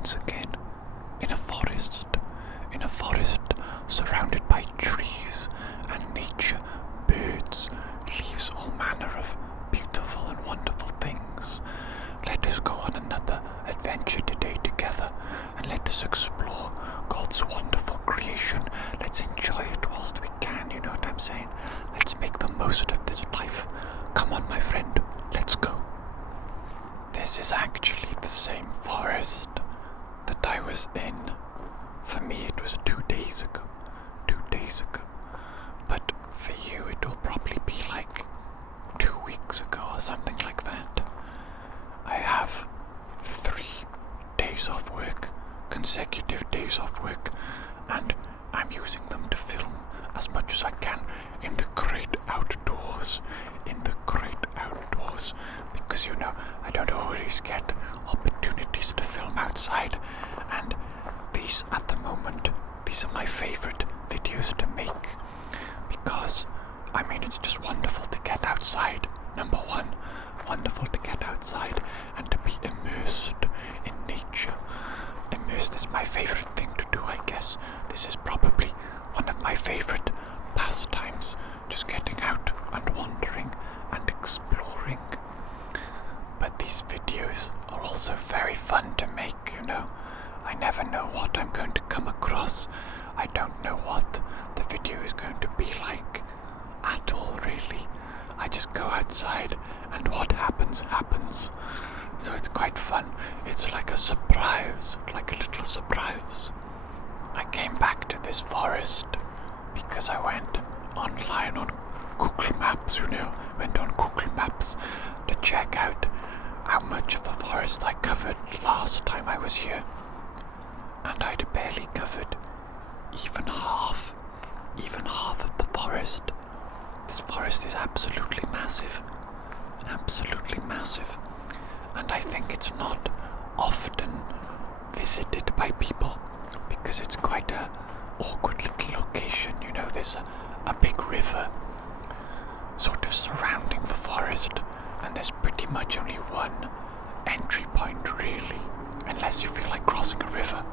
once again in a forest surrounded by trees and nature, birds, leaves, all manner of beautiful and wonderful things. Let us go on another adventure today together, and let us explore God's wonderful creation. Let's enjoy it whilst we can, you know what I'm saying? Let's make the most of this life. Come on, my friend, let's go. This is actually the same forest that I was in. For me, it was 2 days ago. 2 days ago. But for you, it will probably be like 2 weeks ago or something like that. I have 3 days off work, consecutive days off work, and I'm using them to film as much as I can in the great outdoors. Because you know, I don't always get opportunities to film outside, and these at the moment, these are my favorite videos to make, because I mean, it's just wonderful to get outside. Number one, wonderful to get outside and to be immersed in nature. Immersed is my favorite thing to do, I guess. This is probably one of my favorite pastimes, just getting out and wandering and exploring. But these videos are also very fun to make, you know. I never know what I'm going to come across. I don't know what the video is going to be like at all, really. I just go outside and what happens, happens. So it's quite fun. It's like a surprise, like a little surprise. I came back to this forest because I went online on Google Maps, you know, went on Google Maps to check out how much of the forest I covered last time I was here. And I'd barely covered even half of the forest. This forest is absolutely massive. And I think it's not often visited by people because it's quite a awkward little location, you know. There's a big river sort of surrounding the forest, and there's pretty much only one entry point, really, unless you feel like crossing a river.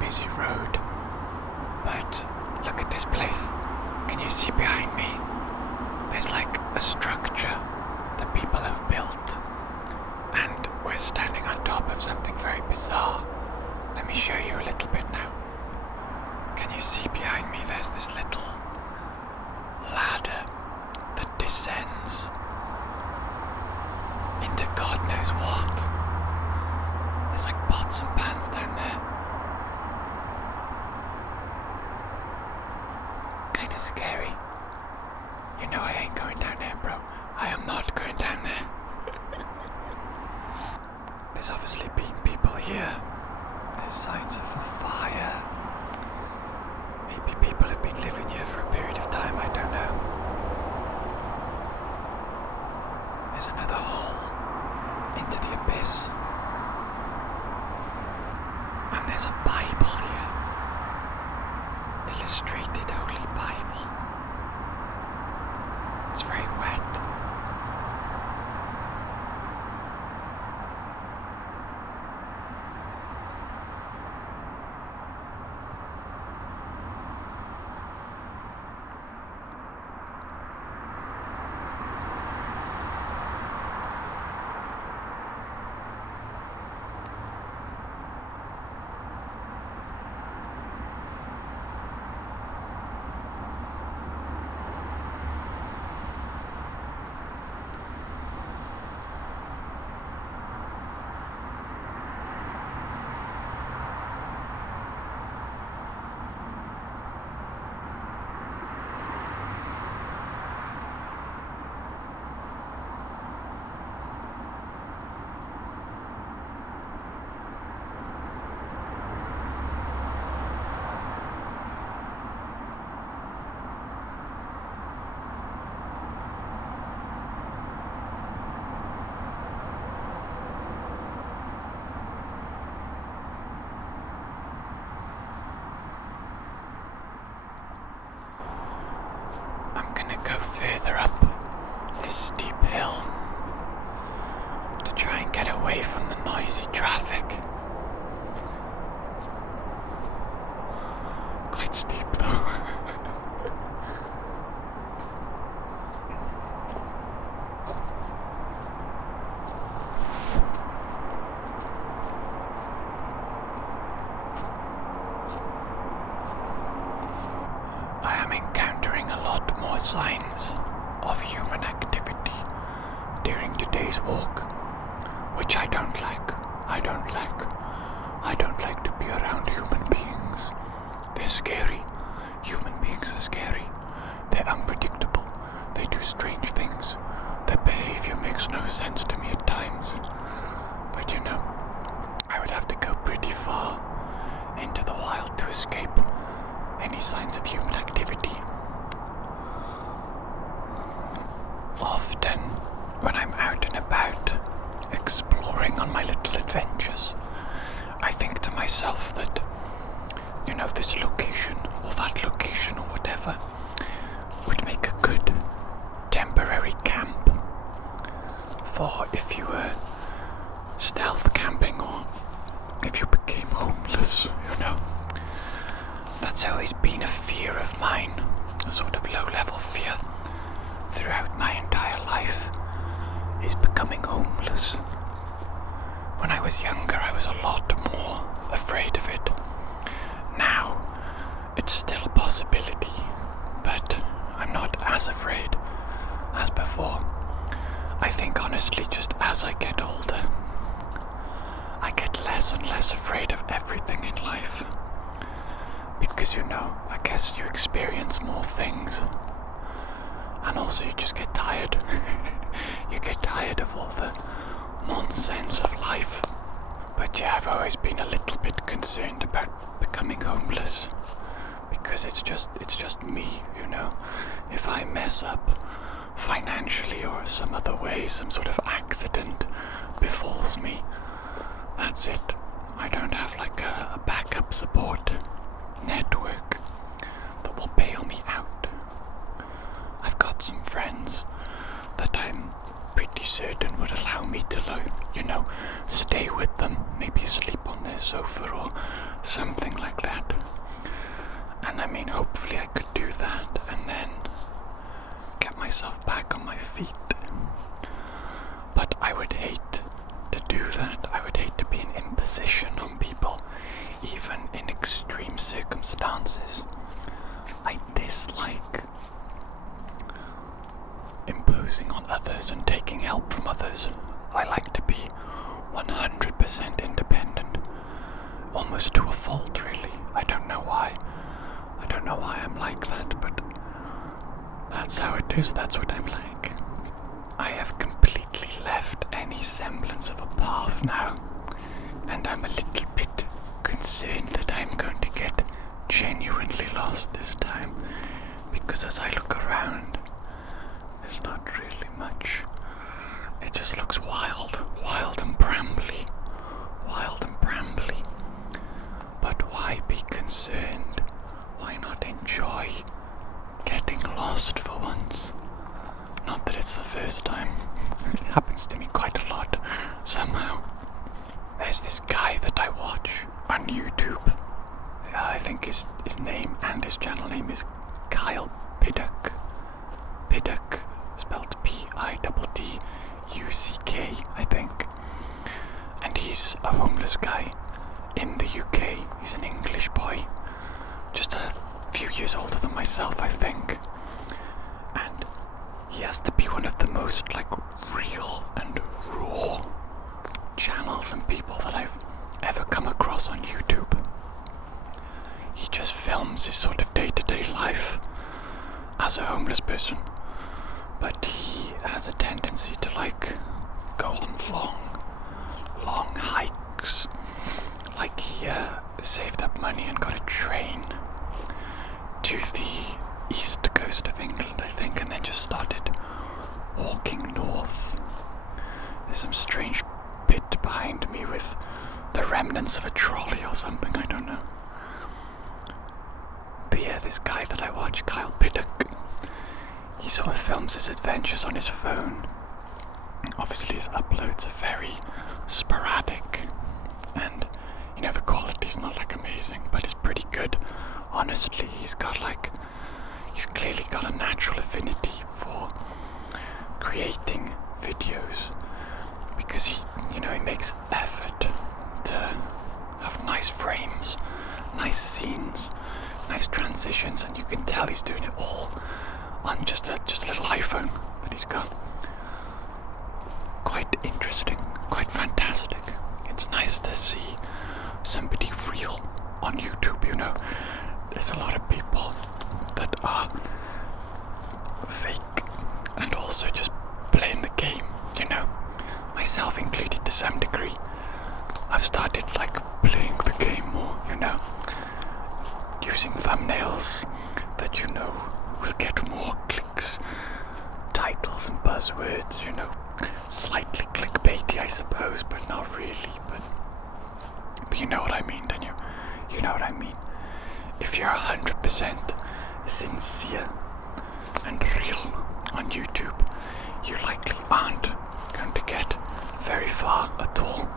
Busy road. But look at this place. Can you see behind me? There's like a structure that people have built, and we're standing on top of something very bizarre. Let me show you a little bit now. Can you see behind me? There's this little ladder that descends into God knows what. There's like pots and pans down there. Kinda scary. You know I ain't going down there, bro. I am not going down there. There's obviously been people here. There's signs of a fire. Maybe people have been living here for a period of time, I don't know. There's another hole into the abyss. And there's a Bible here. Illustrated Holy Bible. It's deep though. I am encountering a lot more signs of human activity during today's walk, which I don't like. I don't like to be around human beings. They're scary. Human beings are scary. They're unpredictable. They do strange things. Their behavior makes no sense to me at times. But you know, I would have to go pretty far into the wild to escape any signs of human activity. Often, when I'm out and about, exploring on my little adventures, I think to myself that, you know, this location or that location or whatever would make a good temporary camp for if you were stealth camping or if you became homeless, you know. That's always been a fear of mine, a sort of low-level fear throughout my entire life, is becoming homeless. When I was younger, I was a lot more afraid of it. Now, it's still a possibility, but I'm not as afraid as before. I think honestly, just as I get older, I get less and less afraid of everything in life. Because, you know, I guess you experience more things. And also you just get tired. You get tired of all the nonsense of life. But yeah, I've always been a little bit concerned about becoming homeless. Because it's just me, you know. If I mess up financially or some other way, some sort of accident befalls me, that's it. I don't have like a backup support network that will bail me out. I've got some friends that I'm pretty certain would allow me to, you know, stay with them, maybe sleep on their sofa or something like that. And I mean, hopefully I could do that and then get myself back on my feet. But I would hate to do that. I would hate to be an imposition on people, even in extreme circumstances. I dislike imposing on others and taking help from others. I like to be 100% independent, almost to a fault, really. I don't know why. I don't know why I'm like that, but that's how it is. That's what I'm like. I have completely left any semblance of a path now, and I'm a little bit concerned that I'm going to get genuinely lost this time, because as I look around, there's not really much. It just looks wild and brambly, But why be concerned? Why not enjoy getting lost for once? Not that it's the first time. It happens to me quite a lot, somehow. There's this guy that I watch on YouTube. I think his name and his channel name is Kyle Piddock. Piddock, spelled Pidduck, I think. And he's a homeless guy in the UK. He's an English boy, just a few years older than myself, I think. And he has to be one of the most like real and raw channels and people that I've ever come across on YouTube. He just films his sort of day-to-day life as a homeless person, but he has a tendency to like go on long hikes. Like he saved up money and got a train to the east coast of England, I think, and then just started walking north. There's some strange pit behind me with the remnants of a trolley or something, I don't know. But yeah, this guy that I watch, Kyle Piddock, he sort of films his adventures on his phone. Obviously his uploads are very sporadic, and you know, the quality's not like amazing, but it's pretty good. Honestly, clearly got a natural affinity for creating videos because he makes effort to have nice frames, nice scenes, nice transitions, and you can tell he's doing it all on just a little iPhone that he's got. Quite interesting, quite fantastic. It's nice to see somebody real on YouTube, There's a lot of people that are fake and also just playing the game, myself included to some degree. I've started playing the game more, using thumbnails that will get more clicks, titles and buzzwords, slightly clickbaity I suppose, but not really, but you know what I mean, don't you? You know what I mean. If you're 100% sincere and real on YouTube, you likely aren't going to get very far at all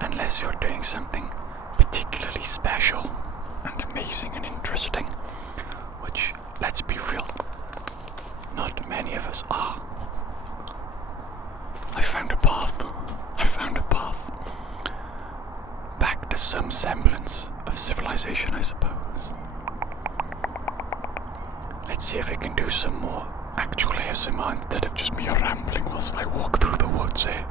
unless you're doing something particularly special and amazing and interesting, which, let's be real, not many of us are. I found a path back to some semblance of civilization, I suppose. Let's see if we can do some more actual ASMR instead of just me rambling whilst I walk through the woods here.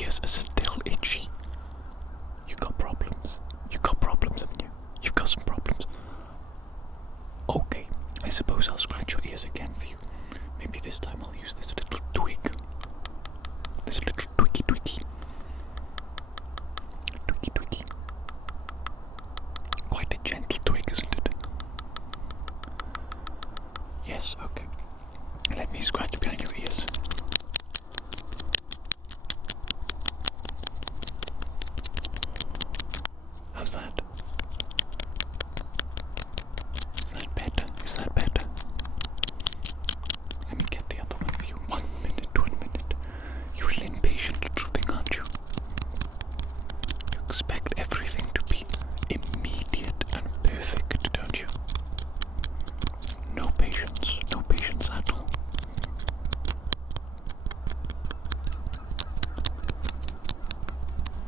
ears are still itchy. You got problems. You got problems, haven't you? You got some problems. Okay, I suppose I'll scratch your ears again for you. Maybe this time I'll use this little twig. This little twiggy. Twiggy. Quite a gentle twig, isn't it? Yes, okay. Let me scratch behind your ears. How's that? Is that better? Is that better? Let me get the other one for you. 1 minute. You're an impatient little thing, aren't you? You expect everything to be immediate and perfect, don't you? No patience at all.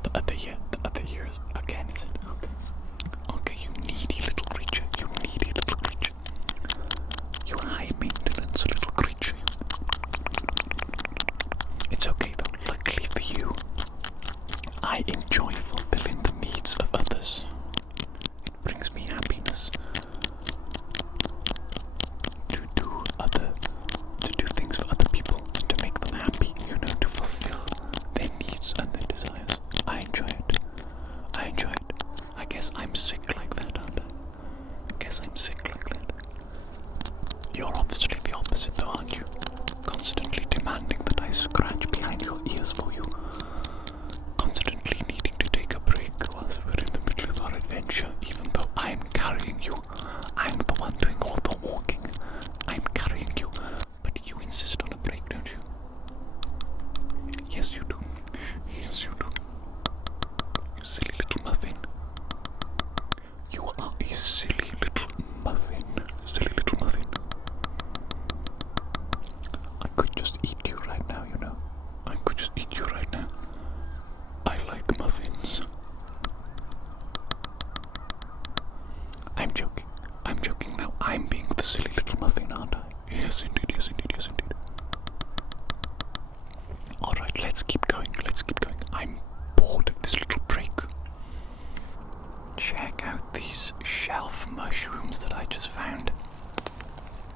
The other ears again, is it? Okay, you needy little creature. You high maintenance little creature. It's okay though, luckily for you, I enjoy fulfilling the needs of others. It brings me happiness to do things for other people, to make them happy, to fulfill their needs and their desires. I enjoy it. I guess I'm sick like that, aren't I? You're obviously the opposite though, aren't you? Constantly demanding that I scratch behind your ears for you. Constantly needing to take a break whilst we're in the middle of our adventure, even though I'm carrying you. I'm the one doing all the walking. I'm carrying you. But you insist on a break, don't you? Yes, you do. You silly little muffin. You are a silly little muffin. I could just eat you right now, I like muffins. I'm joking now. I'm being the silly little muffin, aren't I? Yes, indeed. Alright, let's keep going. I'm bored of this little break. Check out these shelf mushrooms that I just found.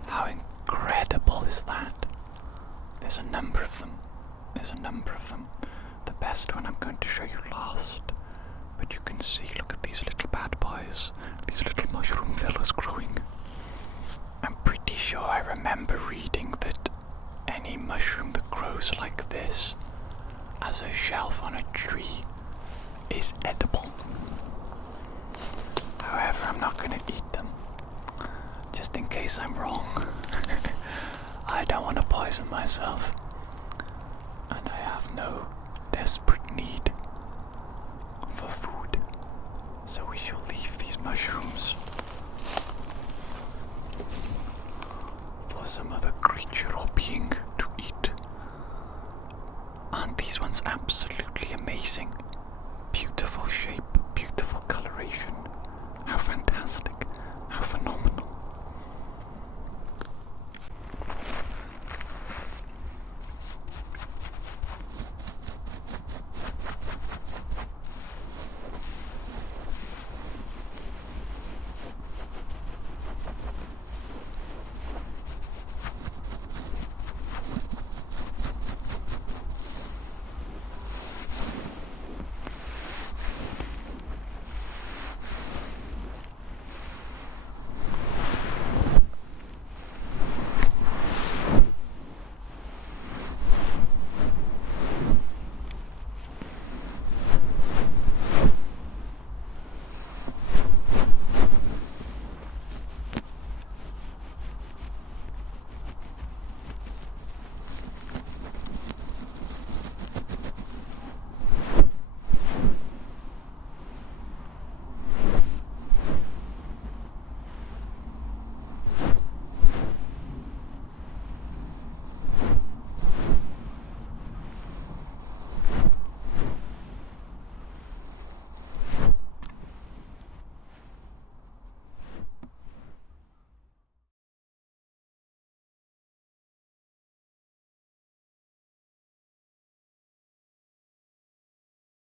How incredible is that? There's a number of them. The best one I'm going to show you last. But you can see, look at these little bad boys. These little mushroom villas growing. I'm pretty sure I remember reading that any mushroom that grows like this as a shelf on a tree is edible. However, I'm not going to eat them, just in case I'm wrong. I don't want to poison myself, and I have no desperate need for food, so we shall leave these mushrooms for some other creature or being to eat. Aren't these ones absolutely amazing? Beautiful shape, beautiful coloration. How fantastic, how phenomenal.